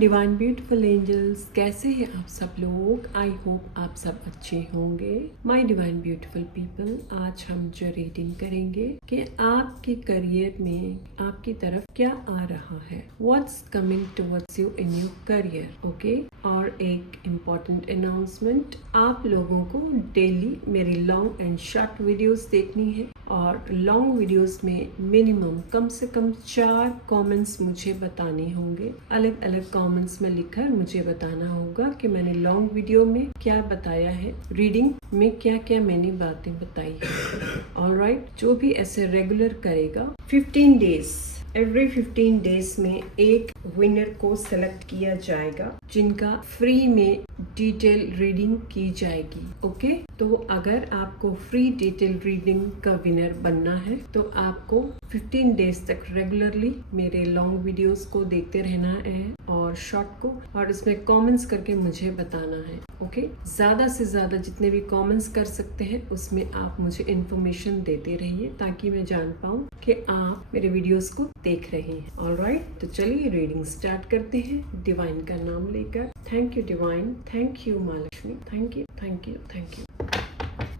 Divine beautiful angels, कैसे हैं आप सब लोग। आई होप आप सब अच्छे होंगे। माय डिवाइन ब्यूटीफुल पीपल, आज हम जो रीडिंग करेंगे कि आपके करियर में आपकी तरफ क्या आ रहा है, what's coming towards you in your career. Okay, और एक इम्पॉर्टेंट अनाउंसमेंट, आप लोगों को डेली मेरी लॉन्ग एंड शॉर्ट वीडियोस देखनी है और लॉन्ग वीडियोस में मिनिमम कम से कम 4 कमेंट्स मुझे बताने होंगे। अलग अलग कमेंट्स में लिखकर मुझे बताना होगा कि मैंने लॉन्ग वीडियो में क्या बताया है, रीडिंग में क्या क्या मैंने बातें बताई है। ऑलराइट, जो भी ऐसे रेगुलर करेगा 15 डेज, एवरी 15 डेज में एक विनर को सेलेक्ट किया जाएगा जिनका फ्री में डिटेल रीडिंग की जाएगी। ओके, तो अगर आपको फ्री डिटेल रीडिंग का विनर बनना है तो आपको 15 डेज तक रेगुलरली मेरे लॉन्ग वीडियोस को देखते रहना है और शॉर्ट को, और इसमें कमेंट्स करके मुझे बताना है। ओके, ज्यादा से ज्यादा जितने भी कमेंट्स कर सकते हैं उसमें आप मुझे इन्फॉर्मेशन देते रहिए ताकि मैं जान पाऊँ कि आप मेरे वीडियोस को देख रहे हैं। ऑलराइट, तो चलिए रीडिंग स्टार्ट करते हैं डिवाइन का नाम लेकर। Thank you divine, thank you माँ Lakshmi, thank you thank you thank you.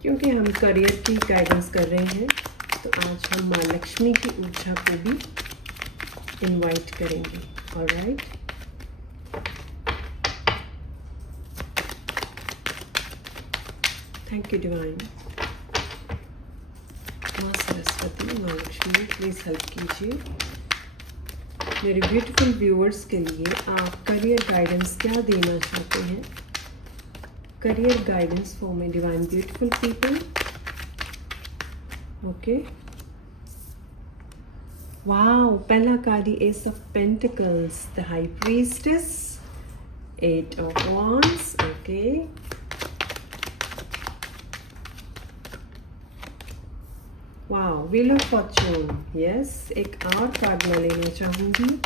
क्योंकि हम करियर की गाइडेंस कर रहे हैं तो आज हम माँ लक्ष्मी की ऊर्जा को भी इनवाइट करेंगे। Alright, thank you divine. माँ सरस्वती, माँ लक्ष्मी, प्लीज हेल्प कीजिए। मेरे ब्यूटीफुल व्यूअर्स के लिए आप करियर गाइडेंस क्या देना चाहते हैं। Career guidance for my divine beautiful people. Okay, wow, पहला card ace of pentacles, the high priestess, 8 of wands. Okay, wow, wheel of fortune. Yes, एक और कार्ड मैं लेना चाहूंगी।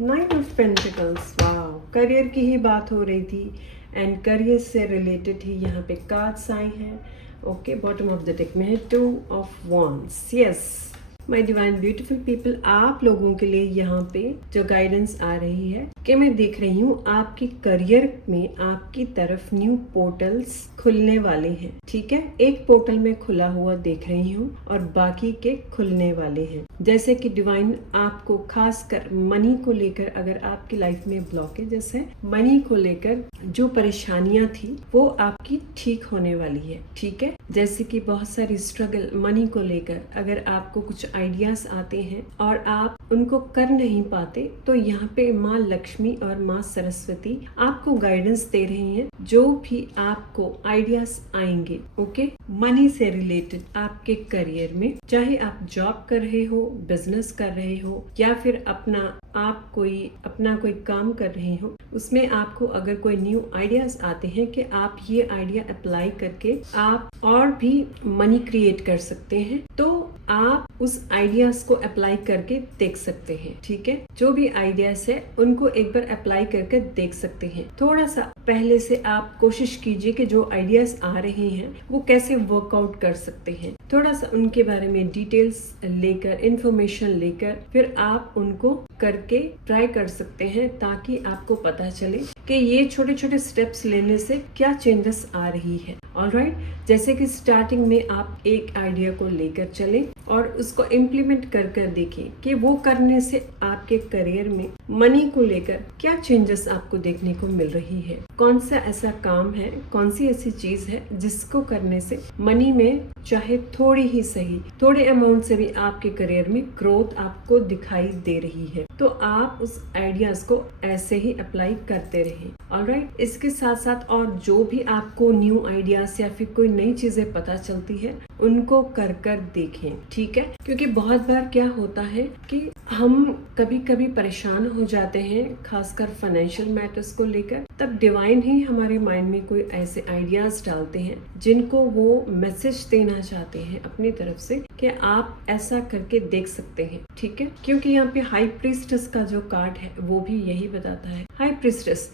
9 ऑफ पेंटिकल्स। वाओ, करियर की ही बात हो रही थी एंड करियर से रिलेटेड ही यहाँ पे कार्ड्स आए हैं। Okay, bottom of the deck में है 2 of wands. Yes my divine beautiful people, आप लोगों के लिए यहाँ पे जो गाइडेंस आ रही है कि मैं देख रही हूँ आपके करियर में आपकी तरफ न्यू पोर्टल्स खुलने वाले हैं। ठीक है, एक पोर्टल में खुला हुआ देख रही हूँ और बाकी के खुलने वाले हैं। जैसे कि डिवाइन आपको खासकर मनी को लेकर, अगर आपकी लाइफ में ब्लॉकेजेस है मनी को लेकर, जो परेशानियां थी वो आपकी ठीक होने वाली है। ठीक है, जैसे कि बहुत सारी स्ट्रगल मनी को लेकर, अगर आपको कुछ आइडियाज आते हैं और आप उनको कर नहीं पाते तो यहाँ पे माँ लक्ष्मी और माँ सरस्वती आपको गाइडेंस दे रही हैं। जो भी आपको आइडियाज आएंगे ओके, मनी से रिलेटेड आपके करियर में, चाहे आप जॉब कर रहे हो, बिजनेस कर रहे हो या फिर अपना कोई काम कर रहे हो, उसमें आपको अगर कोई न्यू आइडियाज आते हैं कि आप ये आइडिया अप्लाई करके आप और भी मनी क्रिएट कर सकते हैं, तो आप उस आइडियाज को अप्लाई करके देख सकते हैं। ठीक है, जो भी आइडियाज है उनको एक बार अप्लाई करके देख सकते हैं। थोड़ा सा पहले से आप कोशिश कीजिए कि जो आइडियाज आ रहे हैं वो कैसे वर्कआउट कर सकते हैं। थोड़ा सा उनके बारे में डिटेल्स लेकर, इंफॉर्मेशन लेकर फिर आप उनको करके ट्राई कर सकते हैं ताकि आपको पता चले कि ये छोटे छोटे स्टेप्स लेने से क्या चेंजेस आ रही है। ऑलराइट, जैसे कि स्टार्टिंग में आप एक आइडिया को लेकर चले और उसको इम्प्लीमेंट कर देखें कि वो करने से आपके करियर में मनी को लेकर क्या चेंजेस आपको देखने को मिल रही है। कौन सा ऐसा काम है, कौन सी ऐसी चीज है जिसको करने से मनी में चाहे थोड़ी ही सही, थोड़े अमाउंट से भी आपके करियर में ग्रोथ आपको दिखाई दे रही है, तो आप उस आइडियाज को ऐसे ही अप्लाई करते रहें। ऑलराइट, इसके साथ साथ और जो भी आपको न्यू आइडियाज या फिर कोई नई चीजें पता चलती है उनको कर देखें। ठीक है, क्योंकि बहुत बार क्या होता है कि हम कभी कभी परेशान हो जाते हैं, खासकर फाइनेंशियल मैटर्स को लेकर, तब डिवाइन ही हमारे माइंड में कोई ऐसे आइडियाज डालते हैं जिनको वो मैसेज देना चाहते हैं अपनी तरफ से कि आप ऐसा करके देख सकते हैं। ठीक है, क्योंकि यहाँ पे हाई प्रीस्टेस का जो कार्ड है वो भी यही बताता है। हाई प्रीस्टेस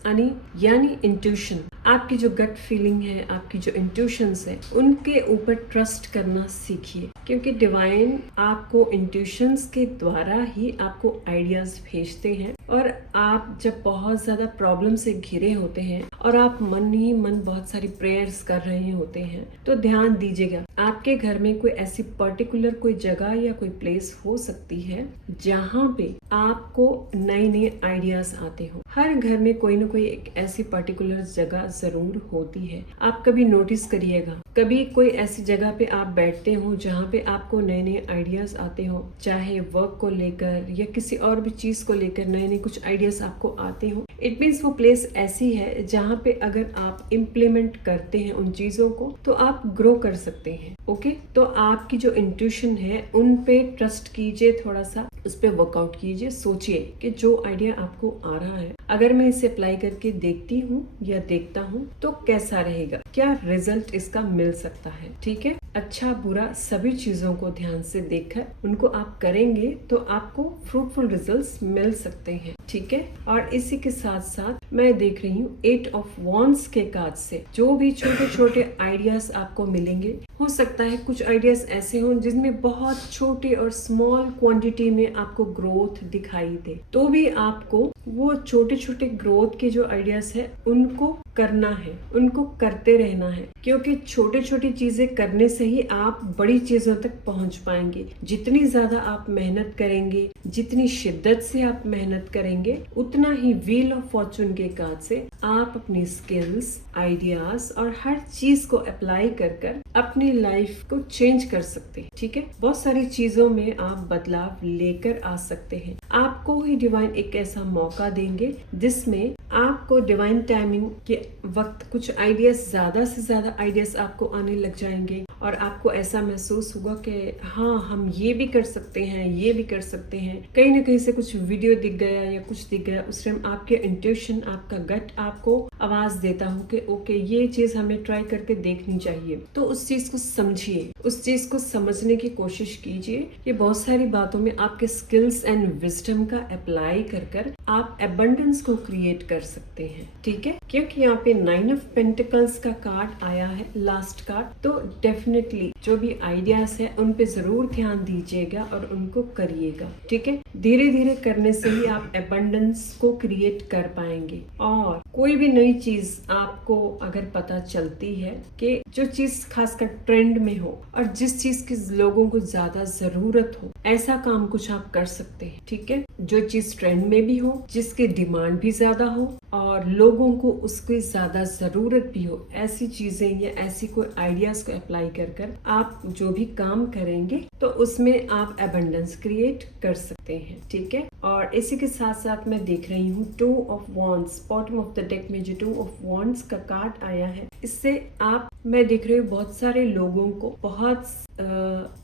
यानी इंट्यूशन, आपकी जो गट फीलिंग है, आपकी जो इंट्यूशंस है, उनके ऊपर ट्रस्ट करना सीखिए, क्योंकि डिवाइन आपको इंट्यूशंस के द्वारा ही आपको आइडियाज भेजते हैं। और आप जब बहुत ज्यादा प्रॉब्लम से घिरे होते हैं और आप मन ही मन बहुत सारी प्रेयर्स कर रहे होते हैं, तो ध्यान दीजिएगा, आपके घर में कोई ऐसी पर्टिकुलर कोई जगह या कोई प्लेस हो सकती है जहाँ पे आपको नए नए आइडियाज आते हो। हर घर में कोई ना कोई एक ऐसी पर्टिकुलर जगह जरूर होती है। आप कभी नोटिस करिएगा, कभी कोई ऐसी जगह पे आप बैठते हो जहाँ पे आपको नए नए आइडियाज आते हो, चाहे वर्क को लेकर या किसी और भी चीज को लेकर नए नए कुछ आइडियाज आपको आते हो। इट मीन्स वो प्लेस ऐसी है जहाँ पे अगर आप इम्प्लीमेंट करते हैं उन चीजों को, तो आप ग्रो कर सकते हैं। ओके, तो आपकी जो इंट्यूशन है उन पे ट्रस्ट कीजिए, थोड़ा सा उस पे वर्कआउट कीजिए, सोचिए कि जो आइडिया आपको आ रहा है, अगर मैं इसे अप्लाई करके देखती हूँ या देखता हूँ तो कैसा रहेगा, क्या रिजल्ट इसका मिल सकता है। ठीक है, अच्छा बुरा सभी चीजों को ध्यान से देखकर उनको आप करेंगे तो आपको फ्रूटफुल रिजल्ट्स मिल सकते हैं। ठीक है, और इसी के साथ साथ मैं देख रही हूँ 8 ऑफ वॉन्ड्स के कार्ड से जो भी छोटे छोटे आइडियाज आपको मिलेंगे, हो सकता है कुछ आइडियाज ऐसे हों जिनमें बहुत छोटे और स्मॉल क्वांटिटी में आपको ग्रोथ दिखाई दे, तो भी आपको वो छोटे छोटे ग्रोथ के जो आइडियाज है उनको करना है, उनको करते रहना है, क्योंकि छोटी छोटी चीजें करने से ही आप बड़ी चीजों तक पहुंच पाएंगे। जितनी ज्यादा आप मेहनत करेंगे, जितनी शिद्दत से आप मेहनत करेंगे, उतना ही व्हील ऑफ फॉर्चून के कार्ड से आप अपनी स्किल्स, आइडियाज और हर चीज को अप्लाई कर अपनी लाइफ को चेंज कर सकते हैं। ठीक है, बहुत सारी चीजों में आप बदलाव लेकर आ सकते हैं। आपको ही डिवाइन एक ऐसा मौका देंगे जिसमें आपको डिवाइन टाइमिंग के वक्त कुछ आइडियाज, ज्यादा से ज्यादा आइडियाज आपको आने लग जाएंगे और आपको ऐसा महसूस होगा कि हाँ, हम ये भी कर सकते हैं, ये भी कर सकते हैं। कहीं ना कहीं से कुछ वीडियो दिख गया या कुछ दिख गया, उस टाइम आपके इंट्यूशन, आपका गट आपको आवाज देता हो कि ओके, ये चीज हमें ट्राई करके देखनी चाहिए। तो उस चीज को समझिए, उस चीज को समझने की कोशिश कीजिए कि बहुत सारी बातों में आपके स्किल्स एंड विजडम का अप्लाई कर आप एबंडेंस को क्रिएट कर सकते हैं। ठीक है, क्योंकि यहाँ पे 9 ऑफ पेंटिकल्स का कार्ड आया है, लास्ट कार्ड, तो डेफिनेटली जो भी आइडियाज है उन पे जरूर ध्यान दीजिएगा और उनको करिएगा। ठीक है, धीरे धीरे करने से ही आप एबंडेंस को क्रिएट कर पाएंगे। और कोई भी नई चीज आपको अगर पता चलती है कि जो चीज खासकर ट्रेंड में हो और जिस चीज की लोगों को ज्यादा जरूरत हो, ऐसा काम कुछ आप कर सकते हैं। ठीक है, जो चीज ट्रेंड में भी हो, जिसकी डिमांड भी ज्यादा हो और लोगों को उसकी ज्यादा जरूरत भी हो, ऐसी चीजें या ऐसी कोई आइडियाज को अप्लाई कर आप जो भी काम करेंगे तो उसमें आप एबंडेंस क्रिएट कर सकते हैं। ठीक है, और इसी के साथ साथ मैं देख रही हूँ 2 of wands, bottom of the deck में जो 2 ऑफ वॉन्ड्स का कार्ड आया है, इससे आप, मैं देख रही हूँ बहुत सारे लोगों को, बहुत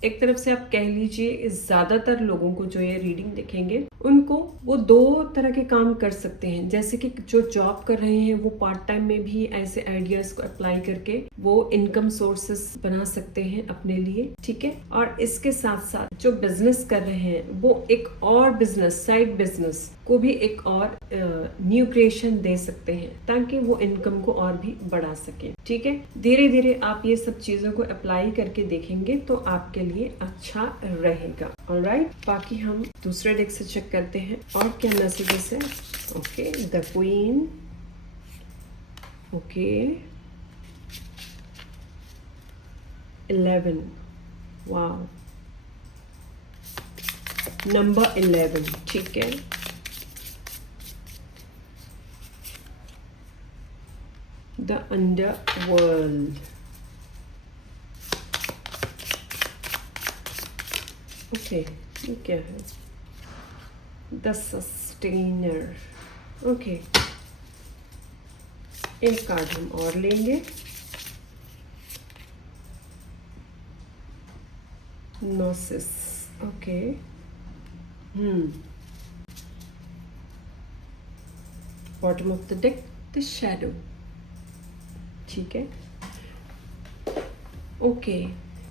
एक तरफ से आप कह लीजिए ज्यादातर लोगों को जो ये रीडिंग देखेंगे उनको वो 2 तरह के काम कर सकते हैं। जैसे कि जो जॉब कर रहे हैं वो पार्ट टाइम में भी ऐसे आइडियाज को अप्लाई करके वो इनकम सोर्सेस बना सकते हैं अपने लिए। ठीक है, और इसके साथ साथ जो बिजनेस कर रहे हैं वो एक और बिजनेस, साइड बिजनेस को भी एक और न्यू क्रिएशन दे सकते हैं ताकि वो इनकम को और भी बढ़ा सके। ठीक है, धीरे धीरे आप ये सब चीजों को अप्लाई करके देखेंगे तो आपके लिए अच्छा रहेगा। ऑलराइट, बाकी हम दूसरे डेक से चेक करते हैं और क्या मैसेजेस है। Okay, the queen, okay, 11, wow, number 11। ठीक है, द अंडरवर्ल्ड, ओके, ये क्या है, द सस्टेनर। ओके, एक कार्ड हम और लेंगे, gnosis. Okay, bottom of the deck, the shadow. ठीक है, ओके,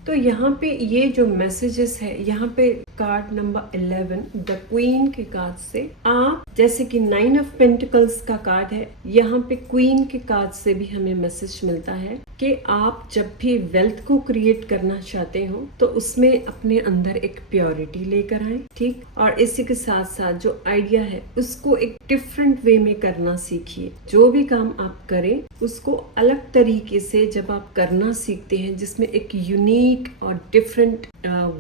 तो यहाँ पे ये जो मैसेजेस है, यहाँ पे कार्ड नंबर 11 द क्वीन के कार्ड से आप, जैसे कि 9 ऑफ पेंटिकल्स का कार्ड है, यहाँ पे क्वीन के कार्ड से भी हमें मैसेज मिलता है कि आप जब भी वेल्थ को क्रिएट करना चाहते हो तो उसमें अपने अंदर एक प्योरिटी लेकर आए, ठीक। और इसी के साथ साथ जो आइडिया है उसको एक डिफरेंट वे में करना सीखिए। जो भी काम आप करें उसको अलग तरीके से जब आप करना सीखते हैं, जिसमें एक यूनिक और डिफरेंट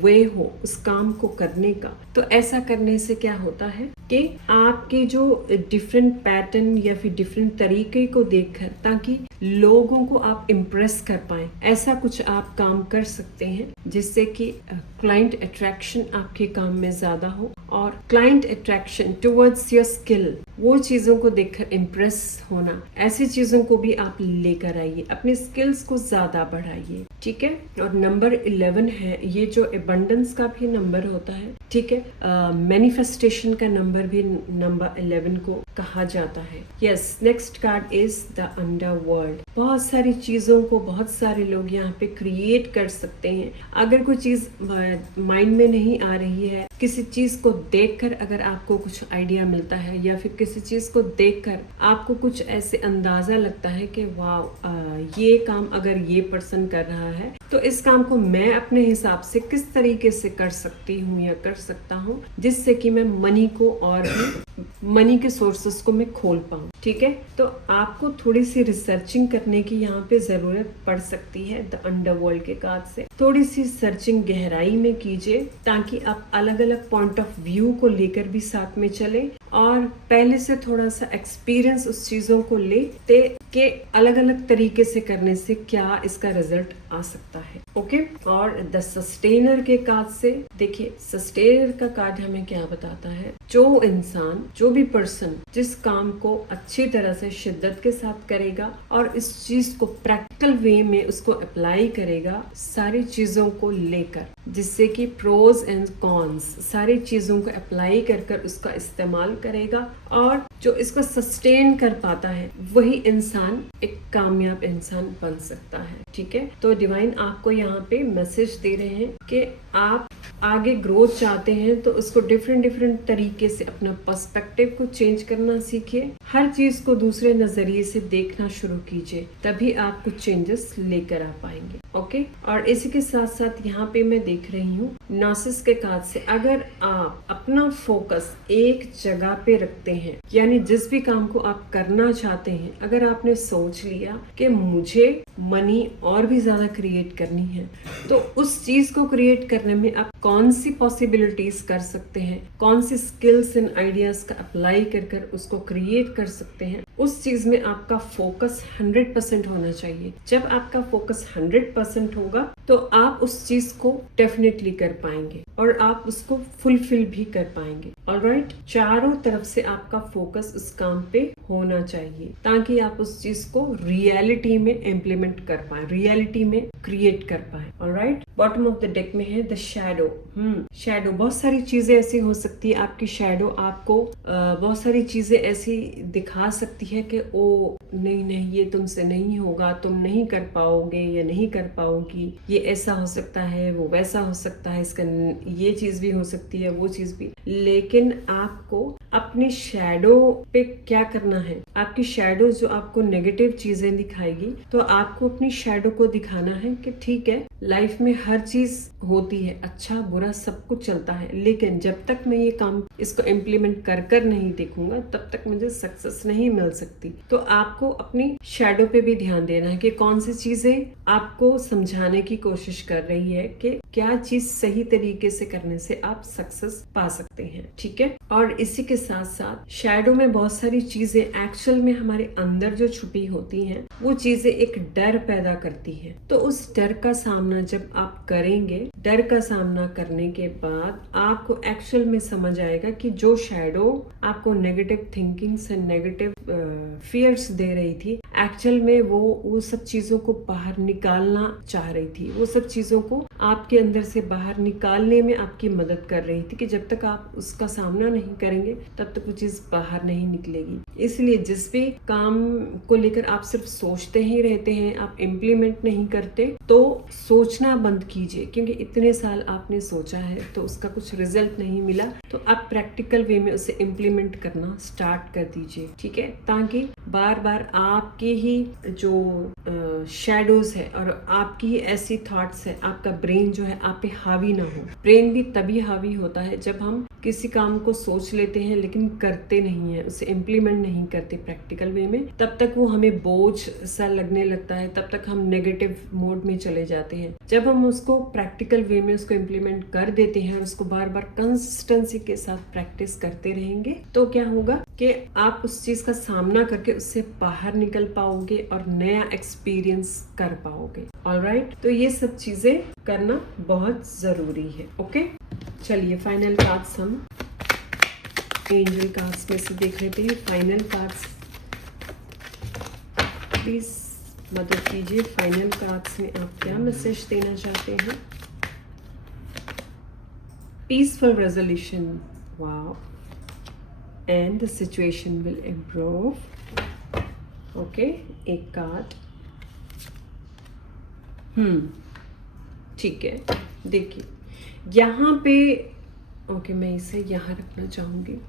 वे हो उस काम को करने का, तो ऐसा करने से क्या होता है कि आपके जो डिफरेंट पैटर्न या फिर डिफरेंट तरीके को देखकर, ताकि लोगों को आप इम्प्रेस कर पाए, ऐसा कुछ आप काम कर सकते हैं जिससे कि क्लाइंट अट्रैक्शन आपके काम में ज्यादा हो और client attraction towards your skill, वो चीजों को देखकर इम्प्रेस होना, ऐसी चीजों को भी आप लेकर आइए, अपने स्किल्स को ज्यादा बढ़ाइए, ठीक है। और नंबर 11 है, ये जो एबंडेंस का भी नंबर होता है, ठीक है, मैनिफेस्टेशन का नंबर भी नंबर 11 को कहा जाता है। Yes, next card is the underworld. बहुत सारी चीजों को बहुत सारे लोग यहाँ पे क्रिएट कर सकते हैं। अगर कोई चीज माइंड में नहीं आ रही है, किसी चीज को देखकर अगर आपको कुछ आइडिया मिलता है या फिर किसी चीज को देखकर आपको कुछ ऐसे अंदाजा लगता है कि वाह, ये काम अगर ये पर्सन कर रहा है तो इस काम को मैं अपने हिसाब से किस तरीके से कर सकती हूँ या कर सकता हूँ, जिससे कि मैं मनी को और भी मनी के सोर्सेस को मैं खोल पाऊँ, ठीक है। तो आपको थोड़ी सी रिसर्चिंग करने की यहाँ पे जरूरत पड़ सकती है द अंडरवर्ल्ड के कार्ड से। थोड़ी सी सर्चिंग गहराई में कीजिए ताकि आप अलग अलग पॉइंट ऑफ व्यू को लेकर भी साथ में चले और पहले से थोड़ा सा एक्सपीरियंस उस चीजों को ले के अलग अलग तरीके से करने से क्या इसका रिजल्ट आ सकता है, ओके। और द सस्टेनर के कार्ड से देखिए, सस्टेनर का कार्ड हमें क्या बताता है, जो इंसान, जो भी पर्सन जिस काम को अच्छी तरह से शिद्दत के साथ करेगा और इस चीज को प्रैक्टिकल वे में उसको अप्लाई करेगा, सारी चीजों को लेकर, जिससे कि प्रोज एंड कॉन्स सारी चीजों को अप्लाई कर उसका इस्तेमाल करेगा और जो इसको सस्टेन कर पाता है वही इंसान एक कामयाब इंसान बन सकता है, ठीक है। तो डिवाइन आपको यहाँ पे मैसेज दे रहे हैं कि आप आगे ग्रोथ चाहते हैं तो उसको डिफरेंट तरीके से अपना पर्सपेक्टिव को चेंज करना सीखिए, हर चीज को दूसरे नजरिए से देखना शुरू कीजिए, तभी आप कुछ चेंजेस लेकर आ पाएंगे, ओके। और इसी के साथ साथ यहाँ पे मैं देख रही हूँ नार्सिस के कार्ड से, अगर आप अपना फोकस एक जगह पे रखते हैं, यानी जिस भी काम को आप करना चाहते हैं, अगर आपने सोच लिया कि मुझे मनी और भी ज्यादा क्रिएट करनी है, तो उस चीज को क्रिएट करने में आप कौन सी पॉसिबिलिटीज कर सकते हैं, कौन सी स्किल्स एंड आइडियाज का अप्लाई कर उसको क्रिएट कर सकते हैं, उस चीज में आपका फोकस 100% होना चाहिए। जब आपका फोकस 100% होगा तो आप उस चीज को डेफिनेटली कर पाएंगे और आप उसको फुलफिल भी कर पाएंगे, ऑलराइट। चारों तरफ से आपका फोकस उस काम पे होना चाहिए ताकि आप उस चीज को रियलिटी में इम्प्लीमेंट कर पाए, रियलिटी में क्रिएट कर पाए, alright. Bottom of the deck में है द शैडो। शैडो, बहुत सारी चीजें ऐसी हो सकती है, आपकी शैडो आपको बहुत सारी चीजें ऐसी दिखा सकती है कि ओ नहीं ये तुमसे नहीं होगा, तुम नहीं कर पाओगे या नहीं कर पाओगी, ये ऐसा हो सकता है, वो वैसा हो सकता है, इसका ये चीज भी हो सकती है, वो चीज भी। लेकिन आपको अपनी शैडो पे क्या करना है, आपकी शैडो जो आपको नेगेटिव चीजें दिखाएगी, तो आपको अपनी शैडो को दिखाना है कि ठीक है, लाइफ में हर चीज होती है, अच्छा बुरा सब कुछ चलता है, लेकिन जब तक मैं ये काम इसको इम्प्लीमेंट कर नहीं देखूंगा तब तक मुझे सक्सेस नहीं मिल सकती। तो आपको अपनी शैडो पे भी ध्यान देना है कि कौन सी चीजें आपको समझाने की कोशिश कर रही है कि क्या चीज सही तरीके से करने से आप सक्सेस पा सकते हैं, ठीक है। और इसी के साथ साथ शैडो में बहुत सारी चीजें एक्चुअल में हमारे अंदर जो छुपी होती हैं, वो चीजें एक डर पैदा करती हैं। तो उस डर का सामना जब आप करेंगे, डर का सामना करने के बाद आपको एक्चुअल में समझ आएगा कि जो शैडो आपको negative thinkings and negative fears दे रही थी, एक्चुअल में वो सब चीजों को बाहर निकालना चाह रही थी, वो सब चीजों को आपके अंदर से बाहर निकालने में आपकी मदद कर रही थी कि जब तक आप उसका सामना नहीं करेंगे तब तक वो चीज बाहर नहीं निकलेगी। इसलिए जिस भी काम को लेकर आप सिर्फ सोचते ही रहते हैं, आप इम्प्लीमेंट नहीं करते, तो सोचना बंद कीजिए, क्योंकि इतने साल आपने सोचा है तो उसका कुछ रिजल्ट नहीं मिला, तो आप प्रैक्टिकल वे में उसे इम्प्लीमेंट करना स्टार्ट कर दीजिए, ठीक है, ताकि बार बार आपके ही जो शैडोज है और आपकी ही ऐसी थॉट्स है, आपका ब्रेन जो है आप पे हावी ना हो। ब्रेन भी तभी हावी होता है जब हम किसी काम को सोच लेते हैं लेकिन करते नहीं है, उसे इम्प्लीमेंट नहीं करते प्रैक्टिकल वे में, तब तक वो हमें बोझ सा लगने लगता है, तब तक हम नेगेटिव मोड में चले जाते हैं। जब हम उसको प्रैक्टिकल वे में उसको इम्प्लीमेंट कर देते हैं और उसको बार बार कंसिस्टेंसी के साथ प्रैक्टिस करते रहेंगे, तो क्या होगा कि आप उस चीज का सामना करके उससे बाहर निकल पाओगे और नया एक्सपीरियंस कर पाओगे। ऑलराइट, तो ये सब चीजें करना बहुत जरूरी है। ओके, चलिए फाइनल कार्ड्स हम एंजल कार्ड्स में से देख लेते हैं। फाइनल कार्ड्स प्लीज मदद कीजिए, फाइनल कार्ड्स में आप क्या मैसेज देना चाहते हैं? Peaceful resolution, wow, and the situation will improve. Okay, एक कार्ड, ठीक है, देखिए यहाँ पे ओके, मैं इसे यहाँ रखना चाहूंगी।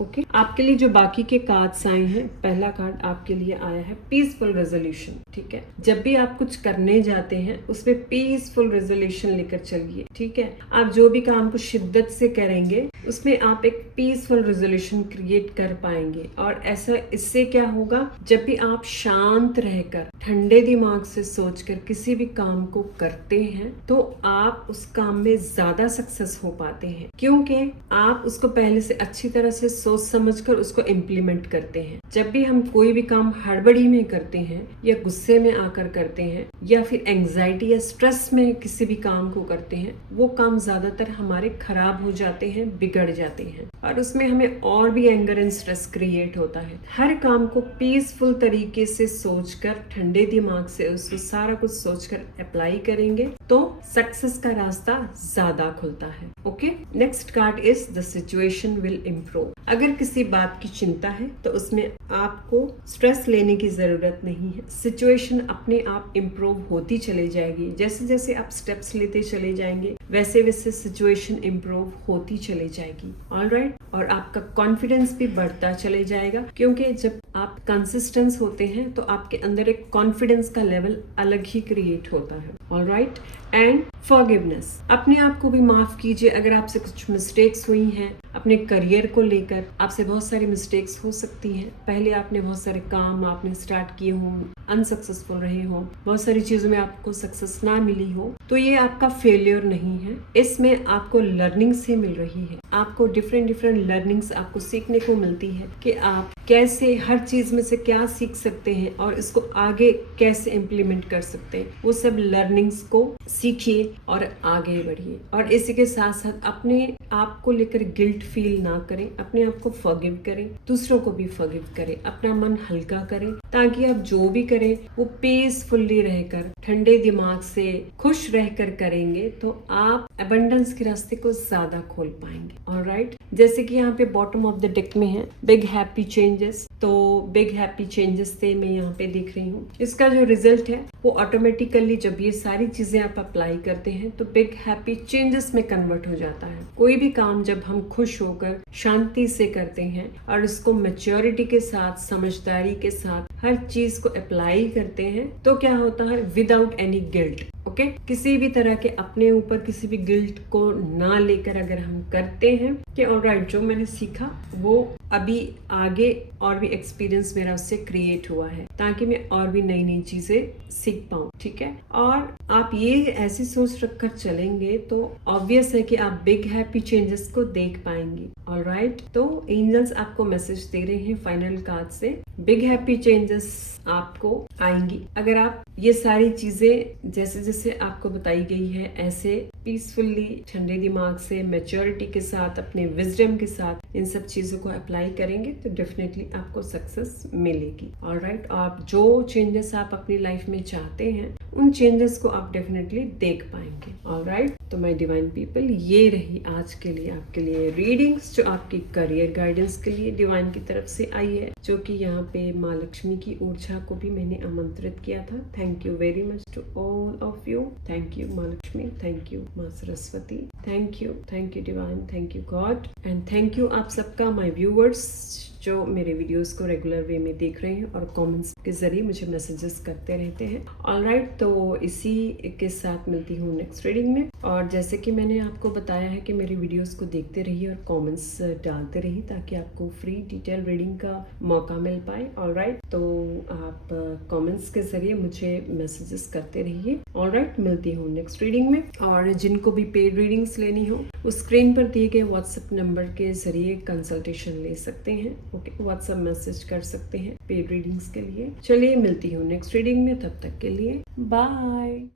ओके, आपके लिए जो बाकी के कार्ड्स आए हैं, पहला कार्ड आपके लिए आया है पीसफुल रेजोल्यूशन, ठीक है। जब भी आप कुछ करने जाते हैं उसमें पीसफुल रेजोल्यूशन लेकर चलिए, ठीक है। आप जो भी काम को शिद्दत से करेंगे उसमें आप एक पीसफुल रेजोल्यूशन क्रिएट कर पाएंगे। और ऐसा इससे क्या होगा, जब भी आप शांत रहकर ठंडे दिमाग से सोचकर किसी भी काम को करते हैं तो आप उस काम में ज्यादा सक्सेस हो पाते हैं, क्योंकि आप उसको पहले से अच्छी तरह से सोच समझकर उसको इम्प्लीमेंट करते हैं। जब भी हम कोई भी काम हड़बड़ी में करते हैं या गुस्से में आकर करते हैं या फिर एंजाइटी या स्ट्रेस में किसी भी काम को करते हैं, वो काम ज्यादातर हमारे खराब हो जाते हैं, बिगड़ जाते हैं और उसमें हमें और भी एंगर एंड स्ट्रेस क्रिएट होता है। हर काम को पीसफुल तरीके से सोचकर, ठंडे दिमाग से उसको सारा कुछ सोचकर अप्लाई करेंगे तो सक्सेस का रास्ता ज्यादा खुलता है। Okay, next card is the situation will improve. अगर किसी बात की चिंता है तो उसमें आपको स्ट्रेस लेने की जरूरत नहीं है। सिचुएशन अपने आप इम्प्रूव होती चली जाएगी। जैसे जैसे आप स्टेप्स लेते चले जाएंगे वैसे वैसे सिचुएशन इम्प्रूव होती चली जाएगी। ऑलराइट, और आपका कॉन्फिडेंस भी बढ़ता चले जाएगा, क्योंकि जब आप कंसिस्टेंस होते हैं तो आपके अंदर एक कॉन्फिडेंस का लेवल अलग ही क्रिएट होता है। ऑलराइट, एंड फॉरगिवनेस, अपने आप को भी माफ कीजिए अगर आपसे कुछ मिस्टेक्स हुई हैं। अपने करियर को लेकर आपसे बहुत सारी मिस्टेक्स हो सकती हैं। पहले आपने बहुत सारे काम आपने स्टार्ट किए हों, अनसक्सेसफुल रहे हो, बहुत सारी चीजों में आपको सक्सेस ना मिली हो, तो ये आपका फेलियर नहीं है। इसमें आपको लर्निंग से मिल रही है। आपको डिफरेंट लर्निंग्स आपको सीखने को मिलती है कि आप कैसे हर चीज में से क्या सीख सकते हैं और इसको आगे कैसे इम्प्लीमेंट कर सकते हैं। वो सब लर्निंग्स को सीखिए और आगे बढ़िए। और इसी के साथ साथ अपने आप को लेकर गिल्ट फील ना करें, अपने आप को फॉरगिव करें, दूसरों को भी फॉरगिव करें, अपना मन हल्का करें, ताकि आप जो भी करें वो पीसफुली रहकर, ठंडे दिमाग से खुश रहकर करेंगे तो आप अबंडेंस के रास्ते को ज्यादा खोल पाएंगे। ऑलराइट, जैसे कि यहाँ पे बॉटम ऑफ द डेक में है बिग हैप्पी चेंजेस, तो बिग हैप्पी चेंजेस से मैं यहाँ पे देख रही हूँ। इसका जो रिजल्ट है वो ऑटोमेटिकली जब ये सारी चीजें आप अप्लाई करते हैं तो बिग हैप्पी चेंजेस में कन्वर्ट हो जाता है। कोई भी काम जब हम खुश होकर शांति से करते हैं और इसको मैच्योरिटी के साथ, समझदारी के साथ हर चीज को अप्लाई करते हैं तो क्या होता है, विदाउट एनी गिल्ट। ओके, किसी भी तरह के अपने ऊपर किसी भी गिल्ट को ना लेकर अगर हम करते हैं कि ऑलराइट, जो मैंने सीखा वो अभी आगे और भी एक्सपीरियंस मेरा उससे क्रिएट हुआ है ताकि मैं और भी नई नई चीजें सीख पाऊँ। ठीक है, और आप ये ऐसी सोच रखकर चलेंगे तो ऑब्वियस है कि आप बिग हैप्पी चेंजेस को देख पाएंगे। ऑलराइट, तो एंजल्स आपको मैसेज दे रहे हैं फाइनल कार्ड से, बिग हैप्पी चेंजेस आपको आएंगी अगर आप ये सारी चीजें जैसे जैसे आपको बताई गई है ऐसे पीसफुल्ली, ठंडे दिमाग से, मैच्योरिटी के साथ, अपने विजडम के साथ इन सब चीज़ों को अप्लाई करेंगे तो डेफिनेटली आपको सक्सेस मिलेगी। ऑलराइट, आप जो चेंजेस आप अपनी लाइफ में चाहते हैं उन चेंजेस को आप डेफिनेटली देख पाएंगे। ऑलराइट, तो माय डिवाइन पीपल, ये रही आज के लिए आपके लिए रीडिंग्स जो आपकी करियर गाइडेंस के लिए डिवाइन की तरफ से आई है, जो कि यहाँ पे माँ लक्ष्मी की ऊर्जा को भी मैंने आमंत्रित किया था। Thank you very much to all of you. Thank you माँ लक्ष्मी, थैंक यू माँ Saraswati, thank you divine, thank you god, and thank you आप सबका, माय व्यूअर्स जो मेरे वीडियोस को रेगुलर वे में देख रहे हैं और कमेंट्स के जरिए मुझे मैसेजेस करते रहते हैं। ऑलराइट, तो इसी के साथ मिलती हूँ नेक्स्ट रीडिंग में। और जैसे कि मैंने आपको बताया है कि मेरे वीडियोस को देखते रहिए और कमेंट्स डालते रहिए ताकि आपको फ्री डिटेल रीडिंग का मौका मिल पाए। ऑलराइट, तो आप कमेंट्स के जरिए मुझे मैसेजेस करते रहिए। ऑलराइट, मिलती हूँ नेक्स्ट रीडिंग में। और जिनको भी पेड रीडिंग्स लेनी हो उस स्क्रीन पर दिए गए व्हाट्सएप नंबर के जरिए कंसल्टेशन ले सकते हैं। ओके, व्हाट्सएप मैसेज कर सकते हैं पेड रीडिंग्स के लिए। चलिए मिलती हूँ नेक्स्ट रीडिंग में, तब तक के लिए बाय।